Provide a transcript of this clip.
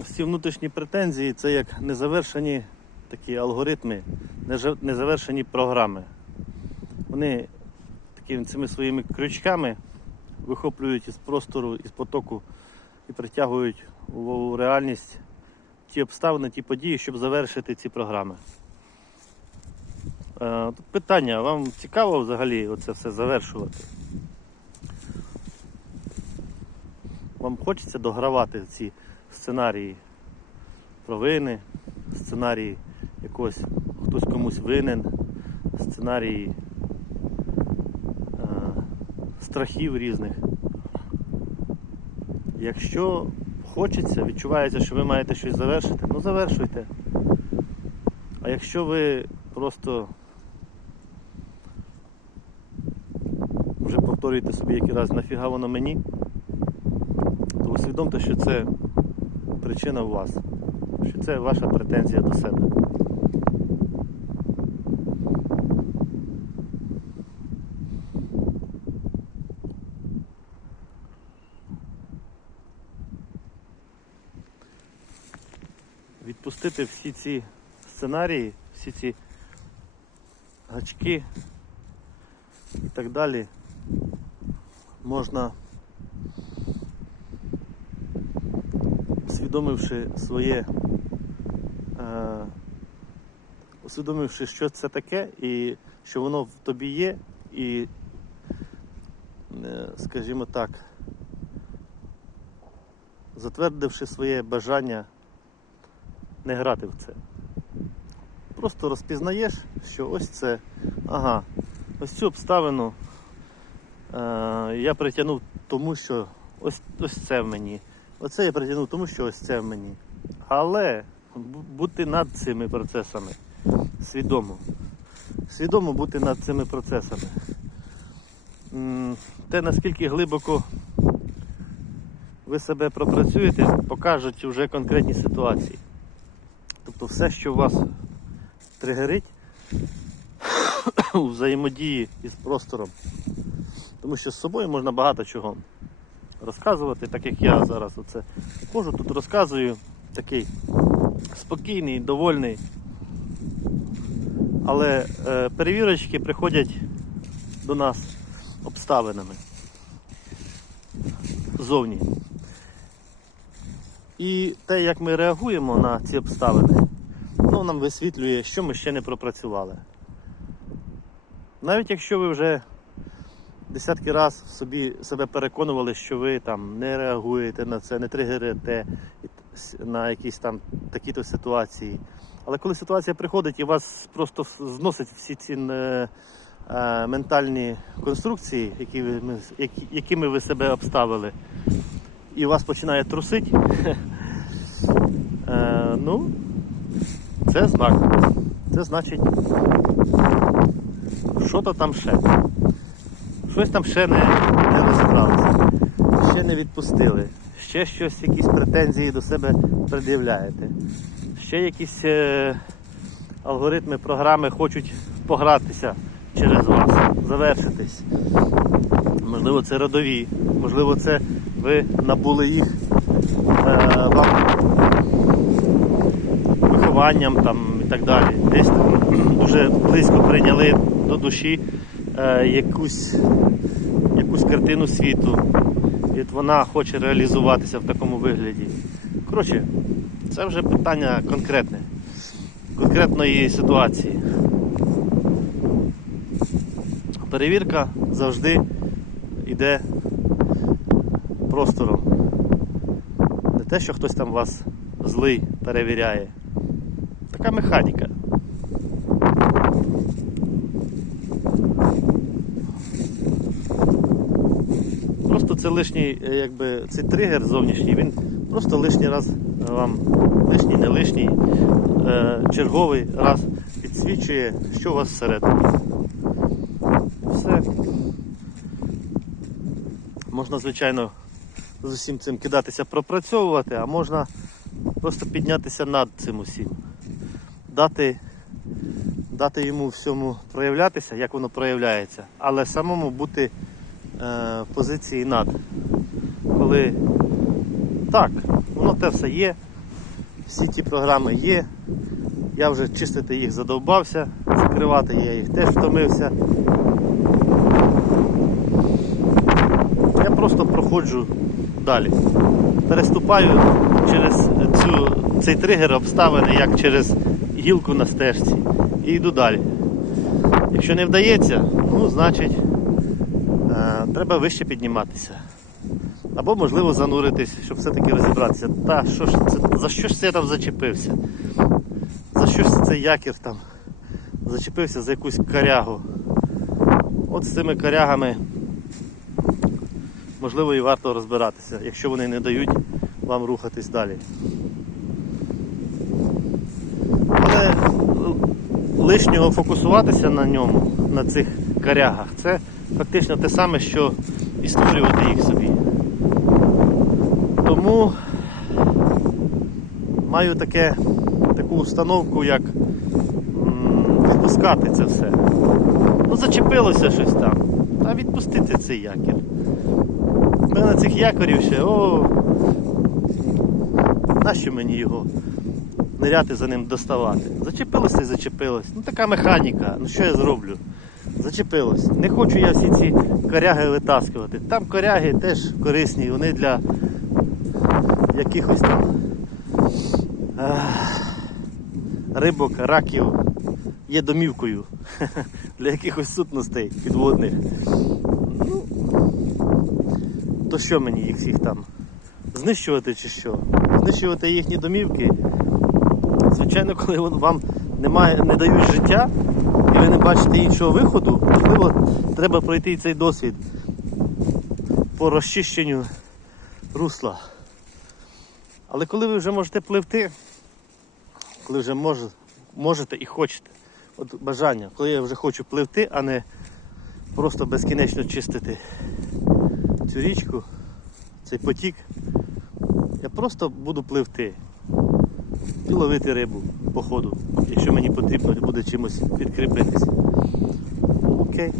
ці внутрішні претензії це як незавершені такі алгоритми, незавершені програми. Вони такими цими своїми крючками вихоплюють із простору, із потоку і притягують у реальність ті обставини, ті події, щоб завершити ці програми. Е, питання, вам цікаво взагалі оце все завершувати? Вам хочеться догравати ці сценарії провини, сценарії якогось хтось комусь винен, сценарії е, страхів різних. Якщо хочеться, відчувається, що ви маєте щось завершити, ну завершуйте. А якщо ви просто вже повторюєте собі який раз, нафіга воно мені, то усвідомте, що це причина у вас, що це ваша претензія до себе. Відпустити всі ці сценарії, всі ці гачки і так далі можна, усвідомивши своє, е, усвідомивши, що це таке, і що воно в тобі є, і, е, скажімо так, затвердивши своє бажання не грати в це. Просто розпізнаєш, що ось це, ага, ось цю обставину е, я притягнув тому, що ось, ось це в мені. Оце я притягнув тому, що ось це в мені. Але бути над цими процесами свідомо. Свідомо бути над цими процесами. Те, наскільки глибоко ви себе пропрацюєте, покажуть вже конкретні ситуації. Тобто все, що вас тригерить у взаємодії із простором. Тому що з собою можна багато чого розказувати, так як я зараз оце хожу, тут розказую, такий спокійний, довольний. Але е, перевірочки приходять до нас обставинами зовні. І те, як ми реагуємо на ці обставини, ну, нам висвітлює, що ми ще не пропрацювали. Навіть якщо ви вже десятки разів собі себе переконували, що ви там не реагуєте на це, не тригерите на якісь там такі-то ситуації. Але коли ситуація приходить і вас просто зносить всі ці е, е, ментальні конструкції, які ви, які, якими ви себе обставили, і вас починає трусити, е, ну, це знак. Це значить, що то там ще. Щось там ще не, не розібралося, ще не відпустили, ще щось, якісь претензії до себе пред'являєте. Ще якісь е, алгоритми, програми хочуть погратися через вас, завершитись. Можливо, це родові, можливо, це ви набули їх е, вам вихованням там, і так далі. Десь там дуже близько прийняли до душі е, якусь, якусь картину світу. І вона хоче реалізуватися в такому вигляді. Коротше, це вже питання конкретне, конкретної ситуації. Перевірка завжди йде простором. Не те, що хтось там вас злий перевіряє. Така механіка. Просто це лишній, е, якби цей тригер зовнішній, він просто лишній раз вам, лишній, не лишній, е, черговий раз підсвічує, що у вас всередині. Все. Можна, звичайно, з усім цим кидатися пропрацьовувати, а можна просто піднятися над цим усім. Дати, дати йому всьому проявлятися, як воно проявляється, але самому бути е, позиції над. Коли так, воно те все є, Всі ті програми є. Я вже чистити їх задовбався, закривати я їх теж втомився. Я просто проходжу далі. Переступаю через цю, цей тригер обставини, як через гілку на стежці. І йду далі. Якщо не вдається, ну значить е, треба вище підніматися. Або можливо зануритись, щоб все-таки розібратися. Та що ж це, за що ж це я там зачепився? За що ж цей якір там зачепився за якусь корягу? От з цими корягами можливо і варто розбиратися, якщо вони не дають вам рухатись далі. Але е, лишнього фокусуватися на ньому, на цих корягах, це фактично те саме, що і створювати їх собі. Тому маю таке, таку установку, як відпускати це все. Ну, зачепилося щось там. Та відпустити цей якір. У мене цих якорів ще, о, нащо мені його ниряти за ним доставати? Зачепилося і зачепилось. Ну така механіка, ну що я зроблю? Зачепилось. Не хочу я всі ці коряги витаскувати. Там коряги теж корисні, вони для якихось там рибок, раків є домівкою для якихось сутностей підводних. Ну, то що мені їх всіх там? Знищувати чи що? Знищувати їхні домівки. Звичайно, коли вам немає, не дають життя і ви не бачите іншого виходу, можливо, треба пройти цей досвід по розчищенню русла. Але коли ви вже можете пливти, коли вже мож, можете і хочете, от бажання, коли я вже хочу пливти, а не просто безкінечно чистити цю річку, цей потік, я просто буду пливти і ловити рибу по ходу, якщо мені потрібно буде чимось підкріпитися. Окей.